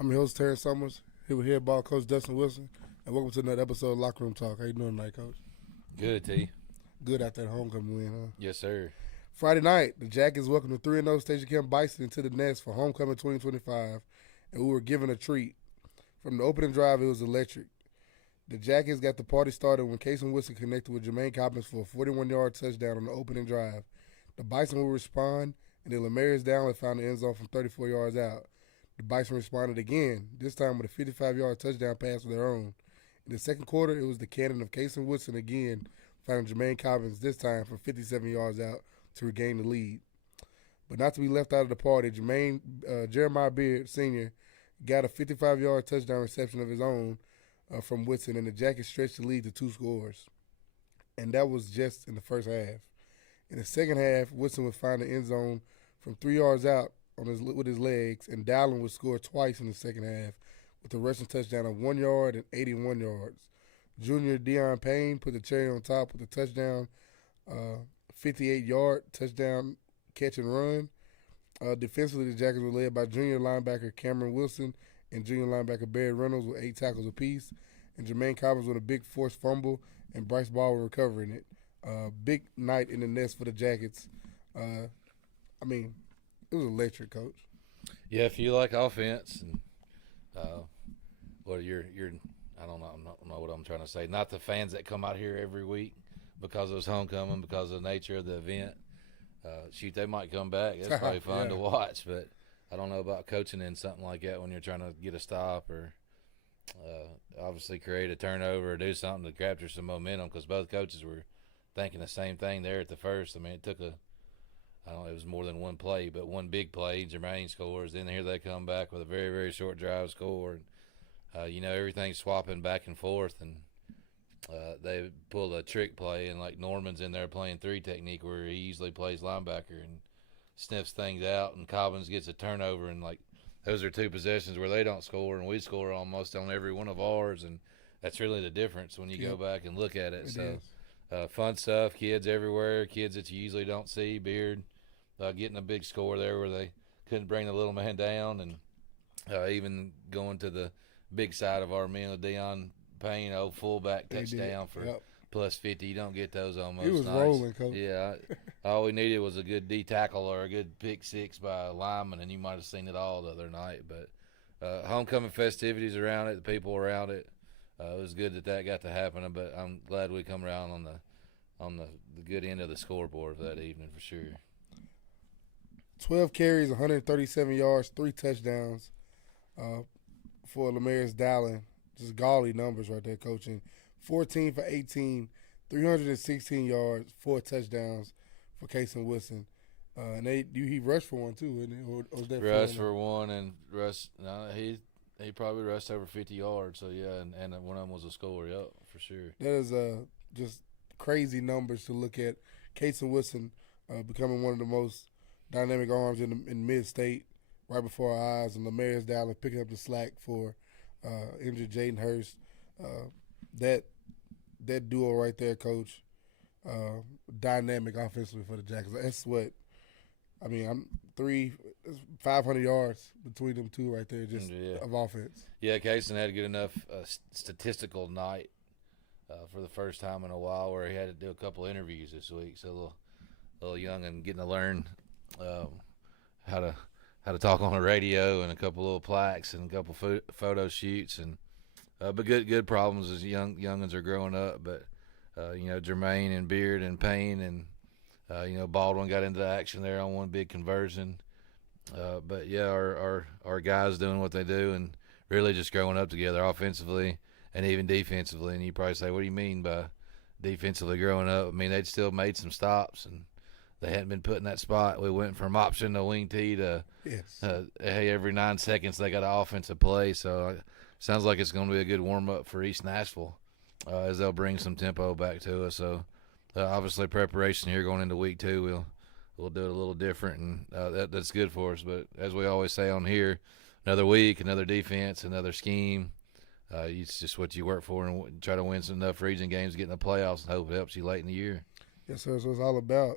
I'm your host, Terrence Summers, here with head ball coach Dustin Wilson, and welcome to another episode of Lockeroom Talk. How you doing tonight, Coach? Good, T. Good after that homecoming win, huh? Yes, sir. Friday night, the Jackets welcomed the 3-0 Station Camp Bison into the nest for homecoming 2025, and we were given a treat. From the opening drive, it was electric. The Jackets got the party started when Casey Wilson connected with Jermaine Coppins for a 41-yard touchdown on the opening drive. The Bison would respond, and then Lemarius Dowling found the end zone from 34 yards out. The Bison responded again, this time with a 55-yard touchdown pass of their own. In the second quarter, it was the cannon of Casey Wilson again, finding Jermaine Coppins this time from 57 yards out to regain the lead. But not to be left out of the party, Jeremiah Beard, Sr., got a 55-yard touchdown reception of his own from Woodson, and the Jackets stretched the lead to 2 scores. And that was just in the first half. In the second half, Woodson would find the end zone from 3 yards out with his legs, and Dowling would score twice in the second half with a rushing touchdown of 1 yard and 81 yards. Junior Deion Payne put the cherry on top with a touchdown, 58-yard touchdown catch and run. Defensively, the Jackets were led by junior linebacker Cameron Wilson and junior linebacker Barry Reynolds with 8 tackles apiece, and Jermaine Coppins with a big forced fumble, and Bryce Baldwin recovering it. Big night in the nest for the Jackets. It was electric, Coach. Yeah, if you like offense and you're I don't know what I'm trying to say. Not the fans that come out here every week because it was homecoming, because of the nature of the event. Shoot, they might come back. It's probably fun to watch, but I don't know about coaching in something like that when you're trying to get a stop or obviously create a turnover or do something to capture some momentum, because both coaches were thinking the same thing there at the first. I mean, it took it was more than one play, but one big play, Jermaine scores. Then here they come back with a very, very short drive score. And, everything's swapping back and forth. And they pull a trick play, and like Norman's in there playing 3 technique where he easily plays linebacker and sniffs things out, and Cobbins gets a turnover. And, like, those are 2 possessions where they don't score, and we score almost on every one of ours. And that's really the difference when you go back and look at it. Fun stuff, kids everywhere, kids that you usually don't see. Beard getting a big score there where they couldn't bring the little man down, and even going to the big side of our men with Deion Payne, fullback touchdown for plus 50. You don't get those almost. He was rolling, Coach. Yeah, all we needed was a good D tackle or a good pick six by a lineman, and you might have seen it all the other night. But homecoming festivities around it, the people around it. It was good that got to happen, but I'm glad we come around on the good end of the scoreboard for that evening for sure. 12 carries, 137 yards, 3 touchdowns for Lemarius Dowling. Just gaudy numbers right there, coaching. 14 for 18, 316 yards, 4 touchdowns for Casey Wilson. And he rushed for one too, isn't he? Or was that rushed for one, and he probably rushed over 50 yards. So yeah, and one of them was a score. Yep, for sure. That is just crazy numbers to look at. Casey Wilson becoming one of the most dynamic arms in mid-state right before our eyes, and Lemarius Dowling picking up the slack for injured Jaden Hurst. That duo right there, Coach, dynamic offensively for the Jackets. That's what – I'm 500 yards between them two right there just of offense. Yeah, Casey had a good enough statistical night for the first time in a while where he had to do a couple interviews this week, so a little young and getting to learn how to talk on the radio, and a couple little plaques and a couple photo shoots, and but good problems as youngins are growing up. But Jermaine and Beard and Payne and Baldwin got into the action there on one big conversion. But yeah, our guys doing what they do and really just growing up together offensively and even defensively. And you probably say, what do you mean by defensively growing up? I mean, they'd still made some stops, and they hadn't been put in that spot. We went from option to wing tee to every 9 seconds they got an offensive play. So sounds like it's going to be a good warm-up for East Nashville as they'll bring some tempo back to us. So obviously preparation here going into week 2, we'll do it a little different, and that's good for us. But as we always say on here, another week, another defense, another scheme. It's just what you work for and try to win some enough region games, get in the playoffs, and hope it helps you late in the year. Yes, sir. That's what it's all about.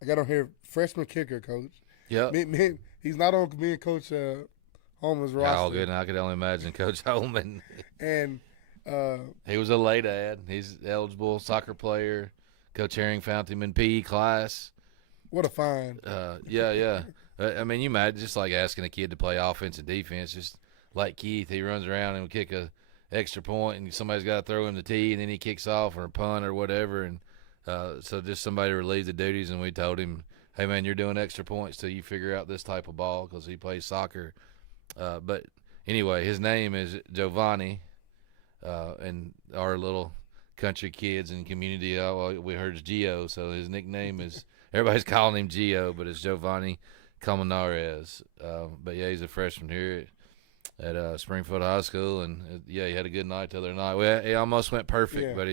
I got on here freshman kicker, Coach. Yeah. He's not on me and Coach Holman's roster. Kyle Gooden, I could only imagine Coach Holman. And he was a late ad. He's eligible soccer player. Coach Herring found him in PE class. what a find. Yeah. I mean, you might just like asking a kid to play offense and defense. Just like Keith, he runs around and will kick a extra point, and somebody's got to throw him the tee, and then he kicks off or a punt or whatever. And so just somebody to relieve the duties, and we told him, hey, man, you're doing extra points till you figure out this type of ball because he plays soccer. But anyway, his name is Giovanni, and our little country kids and community, we heard it's Gio, so his nickname is – everybody's calling him Gio, but it's Giovanni Colmenares. But, yeah, he's a freshman here at Springfield High School, and, he had a good night the other night. Well, he almost went perfect, but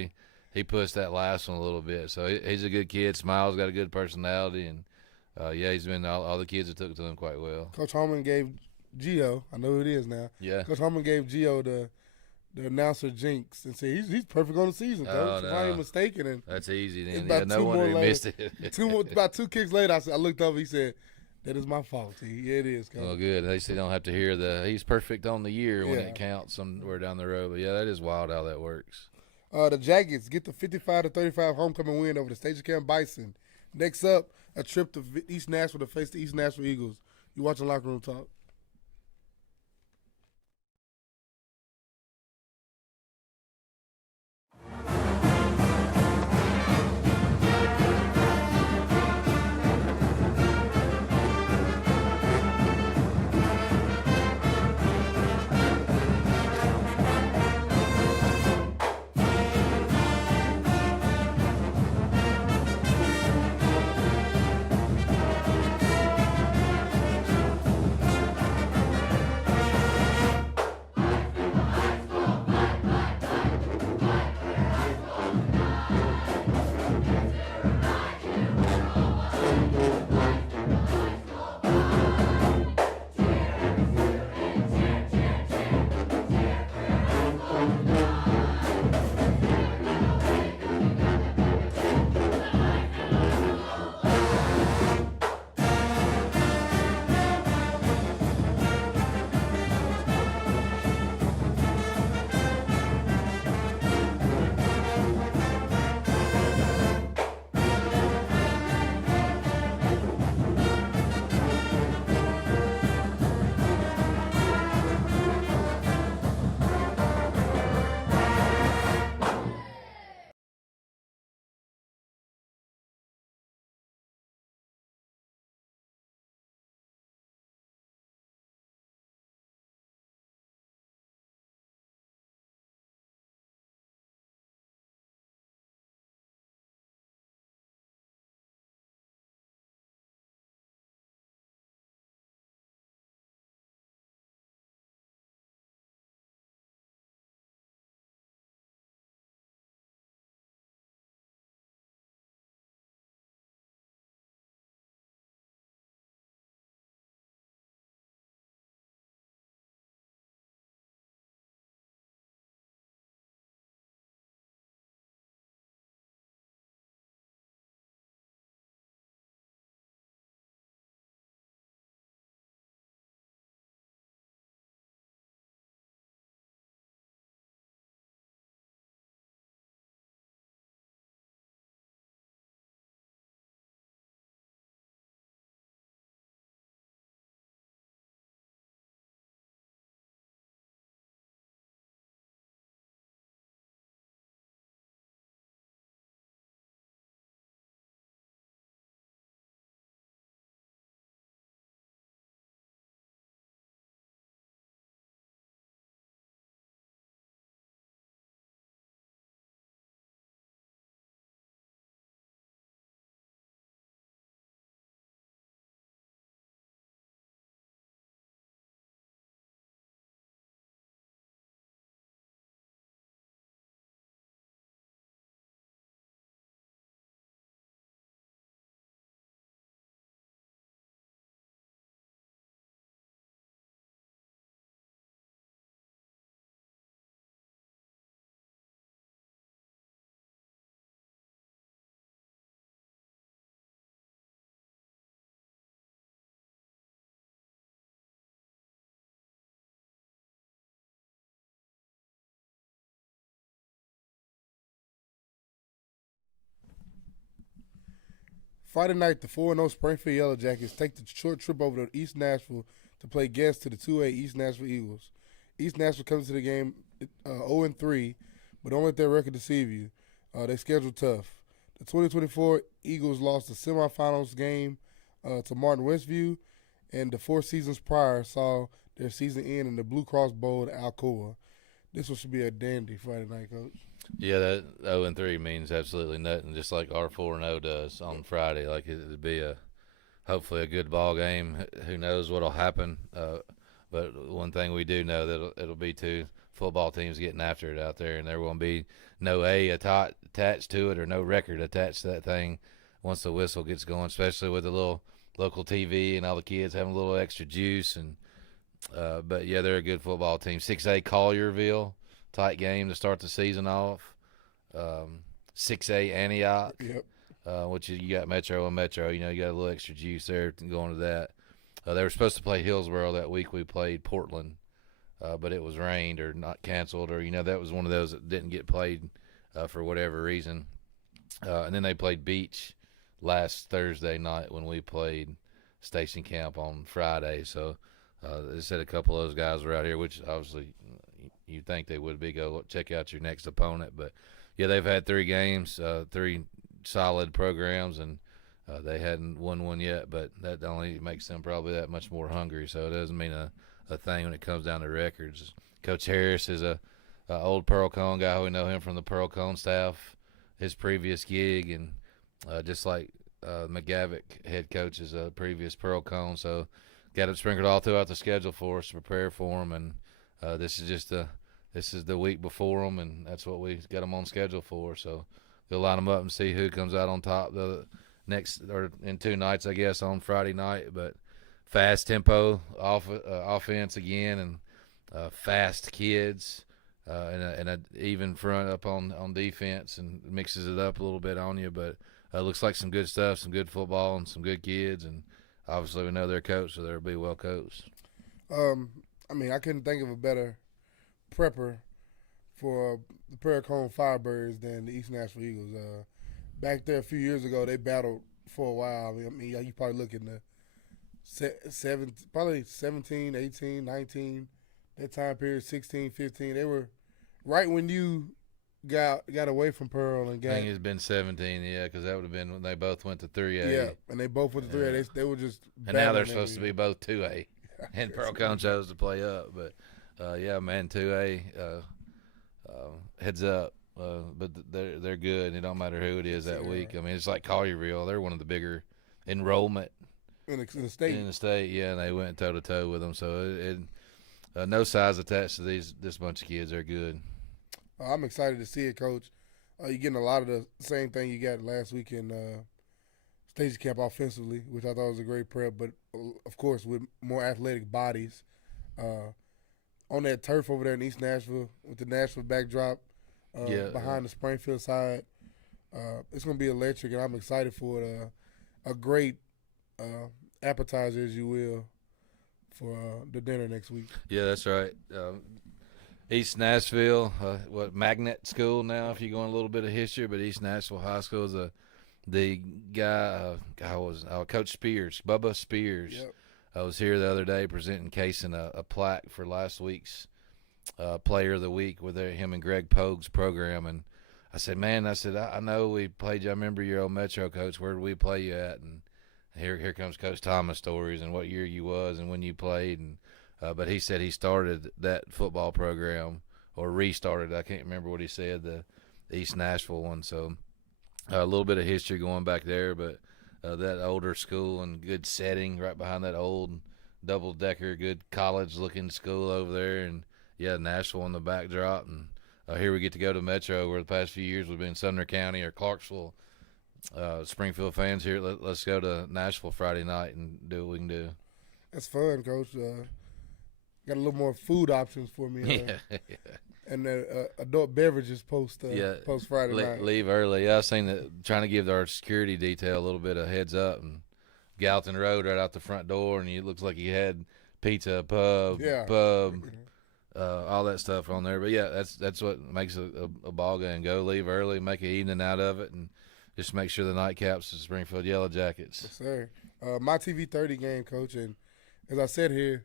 he pushed that last one a little bit. So he's a good kid. Smiles, got a good personality, and, he's been all the kids have took to him quite well. Coach Holman gave Gio, I know who it is now. Yeah. Coach Holman gave Gio the announcer jinx and said he's perfect on the season, Coach. If I ain't mistaken. And that's easy then. Yeah, No wonder he missed it. About 2 kicks later, I looked up. He said, "That is my fault." Yeah, it is, Coach. Well, good. At least they don't have to hear he's perfect on the year when it counts somewhere down the road. But, yeah, that is wild how that works. The Jackets get the 55-35 homecoming win over the Station Camp Bison. Next up, a trip to East Nashville to face the East Nashville Eagles. You watching Locker Room Talk. Friday night, the 4-0 Springfield Yellow Jackets take the short trip over to East Nashville to play guests to the 2A East Nashville Eagles. East Nashville comes to the game 0-3, but don't let their record deceive you. They schedule tough. The 2024 Eagles lost the semifinals game to Martin Westview, and the 4 seasons prior saw their season end in the Blue Cross Bowl at Alcoa. This one should be a dandy Friday night, Coach. Yeah, that 0-3 means absolutely nothing, just like our 4-0 does on Friday. Like it'd be hopefully a good ball game. Who knows what'll happen? But one thing we do know that it'll be 2 football teams getting after it out there, and there won't be no attached to it or no record attached to that thing once the whistle gets going, especially with the little local TV and all the kids having a little extra juice. And but yeah, they're a good football team. 6A Collierville, tight game to start the season off. 6A Antioch, Yep. which you got Metro and Metro. You know, you got a little extra juice there going to that. They were supposed to play Hillsboro that week. We played Portland, but it was rained or not canceled, or that was one of those that didn't get played for whatever reason. And then they played Beach last Thursday night when we played Station Camp on Friday. So they said a couple of those guys were out here, which obviously you think they would be. Go check out your next opponent. But yeah, they've had 3 games, 3 solid programs, and they hadn't won one yet, but that only makes them probably that much more hungry. So it doesn't mean a thing when it comes down to records. Coach Harris is a old Pearl Cone guy. We know him from the Pearl Cone staff, his previous gig, and just like McGavick, head coach, is a previous Pearl Cone. So got it sprinkled all throughout the schedule for us to prepare for them, and this is the week before them, and that's what we got them on schedule for. So we'll line them up and see who comes out on top the next or in 2 nights, I guess, on Friday night. But fast tempo offense again, and fast kids, and a even front up on defense, and mixes it up a little bit on you. But looks like some good stuff, some good football, and some good kids. And obviously we know their coach, so they'll be well coached. I mean, I couldn't think of a better prepper for the Paracone Firebirds than the East Nashville Eagles. Back there a few years ago, they battled for a while. I mean, you probably look in the probably 17, 18, 19, that time period, 16, 15. They were right when you got away from Pearl and got. I think it's been 17, yeah, because that would have been when they both went to 3A. Yeah, and they both went to 3A. Yeah. They were just. And now they're supposed to be both 2A, and Pearl Cone chose to play up. But yeah, man, 2A, heads up. But they're good, and it don't matter who it is that week. I mean, it's like Collierville; they're one of the bigger enrollment in the state. In the state, yeah, and they went toe to toe with them. So no size attached to this bunch of kids. They're good. I'm excited to see it, Coach. You're getting a lot of the same thing you got last week in Station Camp offensively, which I thought was a great prep. But of course, with more athletic bodies on that turf over there in East Nashville with the Nashville backdrop. Behind the Springfield side, it's going to be electric, and I'm excited for it. A great appetizer, as you will, for the dinner next week. Yeah, that's right. East Nashville, magnet school now, if you're going a little bit of history, but East Nashville High School is the guy, Coach Spears, Bubba Spears. Yep. I was here the other day presenting Cason a plaque for last week's Player of the Week with him and Greg Pogue's program. And I said, man, I know we played you. I remember your old Metro coach. Where did we play you at? And here comes Coach Thomas stories and what year you was and when you played. And but he said he started that football program or restarted. I can't remember what he said, the East Nashville one. So a little bit of history going back there, but that older school and good setting right behind that old double-decker, good college-looking school over there. And yeah, Nashville on the backdrop, and here we get to go to Metro, where the past few years we've been Sumner County or Clarksville. Springfield fans here, let's go to Nashville Friday night and do what we can do. That's fun, Coach. Got a little more food options for me. Yeah. And adult beverages post Friday night. Leave early. Yeah, I was saying that, trying to give our security detail a little bit of heads up. And Gallatin Road right out the front door, and it looks like he had pizza, pub, all that stuff on there. But yeah, that's what makes a ball game. Go, leave early, make an evening out of it, and just make sure the nightcaps the Springfield Yellow Jackets. Yes, sir. My TV 30 game, Coach, and as I said here,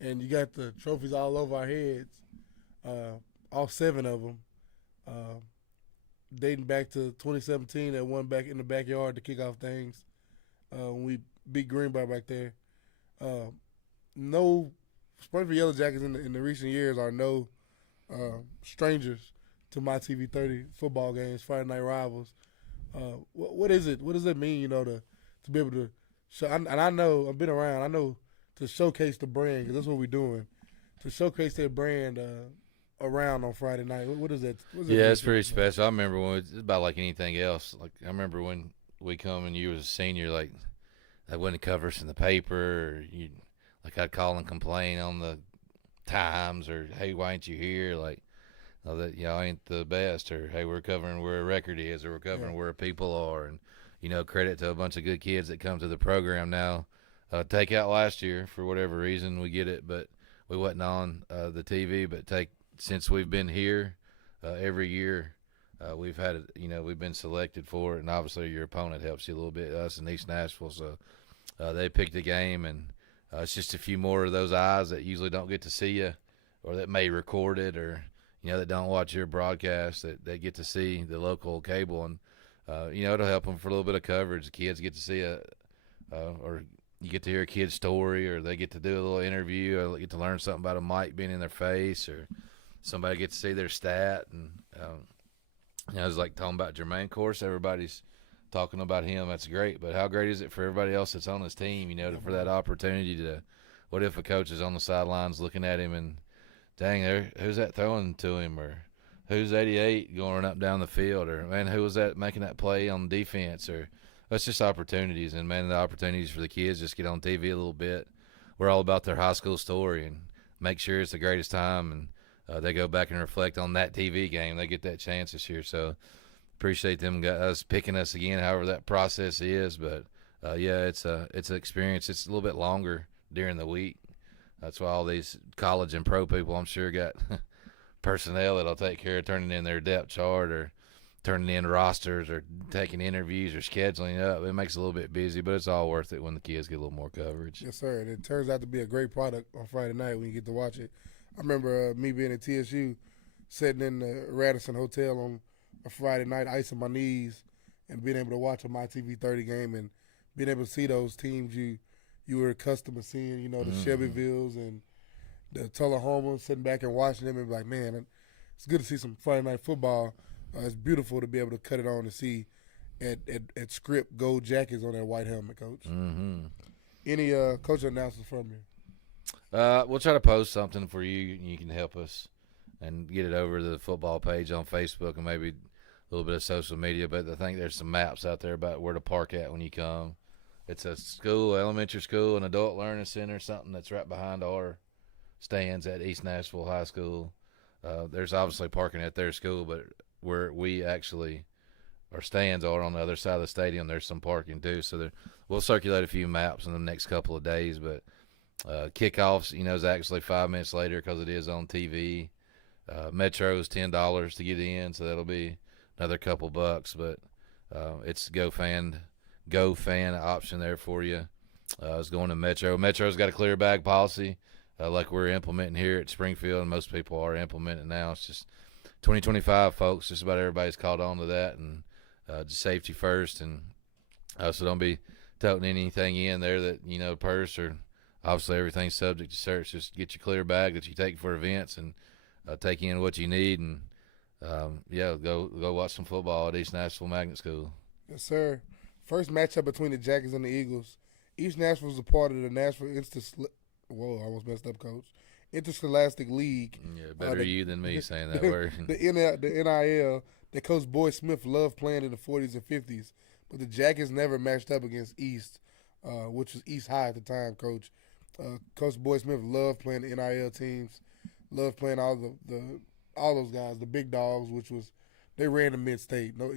and you got the trophies all over our heads, all 7 of them, dating back to 2017, that one back in the backyard to kick off things when we beat Greenbrier back there. No Springfield Yellow Jackets in the recent years are no strangers to my TV 30 football games, Friday night rivals. What is it? What does it mean, to be able to show? And I know, I've been around, I know to showcase the brand, because that's what we're doing, to showcase that brand around on Friday night. What is that? Yeah, it's pretty special. I remember when it's about like anything else. Like I remember when we come and you was a senior, like they wouldn't cover us in the paper, or you, like I'd call and complain on the Times, or hey, why ain't you here? Like, oh, that y'all ain't the best, or hey, we're covering where a record is, or we're covering where people are, and credit to a bunch of good kids that come to the program now. Take out last year for whatever reason, we get it, but we wasn't on the TV. But since we've been here, every year we've had it. We've been selected for it, and obviously your opponent helps you a little bit. Us in East Nashville, so they picked the game, and it's just a few more of those eyes that usually don't get to see you, or that may record it, or that don't watch your broadcast, that they get to see the local cable, and it'll help them for a little bit of coverage. The kids get to see or you get to hear a kid's story, or they get to do a little interview, or get to learn something about a mic being in their face, or somebody gets to see their stat. And I was like talking about Jermaine. Of course, everybody's talking about him. That's great, but how great is it for everybody else that's on his team? For that opportunity to. What if a coach is on the sidelines looking at him and, dang, who's that throwing to him, or who's 88 going up down the field, or man, who was that making that play on defense, or that's just opportunities. And man, the opportunities for the kids just get on TV a little bit. We're all about their high school story and make sure it's the greatest time, and they go back and reflect on that TV game. They get that chance this year, so appreciate them us picking us again, however that process is. But it's an experience. It's a little bit longer during the week. That's why all these college and pro people, I'm sure, got personnel that'll take care of turning in their depth chart, or turning in rosters, or taking interviews, or scheduling up. It makes it a little bit busy, but it's all worth it when the kids get a little more coverage. Yes, sir. And it turns out to be a great product on Friday night when you get to watch it. I remember me being at TSU, sitting in the Radisson Hotel on a Friday night, icing my knees, and being able to watch a My TV 30 game, and being able to see those teams you were accustomed to seeing, the Shelbyvilles and the Tullahoma, sitting back and watching them and be like, man, it's good to see some Friday night football. It's beautiful to be able to cut it on and see at script gold jackets on that white helmet, Coach. Mm-hmm. Any coach announcements from you? We'll try to post something for you, and you can help us and get it over to the football page on Facebook and maybe a little bit of social media. But I think there's some maps out there about where to park at when you come. It's a school, elementary school, an adult learning center, something that's right behind our stands at East Nashville High School. There's obviously parking at their school, but where we actually, our stands are on the other side of the stadium, there's some parking too. So we'll circulate a few maps in the next couple of days. But kickoffs, is actually 5 minutes later because it is on TV. Metro is $10 to get in, so that'll be another couple bucks. But it's Go fan option there for you. It's going to Metro. Metro's got a clear bag policy, like we're implementing here at Springfield, and most people are implementing now. It's just 2025, folks. Just about everybody's caught on to that, and just safety first. And so don't be toting anything in there that, purse, or obviously everything's subject to search. Just get your clear bag that you take for events, and take in what you need, and go watch some football at East Nashville Magnet School. Yes, sir. First matchup between the Jackets and the Eagles. East Nashville is a part of the Nashville Whoa, I almost messed up, Coach. Interscholastic League. Yeah, better you than me saying that word. The NIL that Coach Boyd Smith loved playing in the 40s and 50s, but the Jackets never matched up against East, which was East High at the time, Coach. Coach Boyd Smith loved playing the NIL teams, loved playing all those guys, the big dogs, which was they ran the mid-state. No,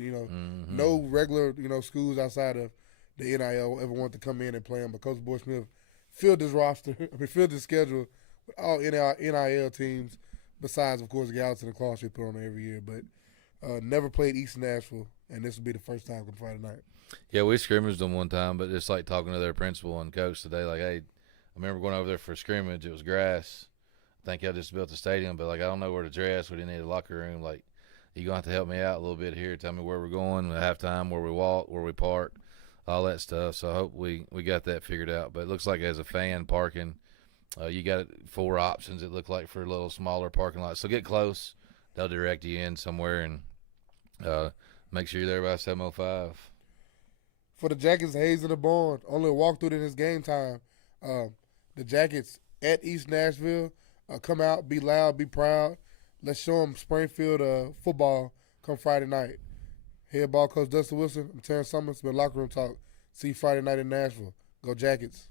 no regular schools outside of the NIL ever wanted to come in and play them. But Coach Boyd Smith filled his filled his schedule with all NIL teams, besides of course Gallatin and Claw Street put on every year. But never played East Nashville and this will be the first time come Friday night. Yeah, we scrimmaged them one time, but it's like talking to their principal and coach today. Like, hey, I remember going over there for a scrimmage. It was grass. I think y'all just built the stadium, but like I don't know where to dress. We didn't need a locker room. Like, you gonna have to help me out a little bit here. Tell me where we're going at halftime, where we walk, where we park, all that stuff. So I hope we got that figured out. But it looks like as a fan parking, you got 4 options. It looked like for a little smaller parking lot. So get close. They'll direct you in somewhere and make sure you're there by 7:05. For the Jackets, Hayes in the barn. Only a walkthrough in his game time. The Jackets at East Nashville. Come out, be loud, be proud. Let's show them Springfield football come Friday night. Head ball coach Dustin Wilson. I'm Terrence Summers. It's been Locker Room Talk. See you Friday night in Nashville. Go Jackets.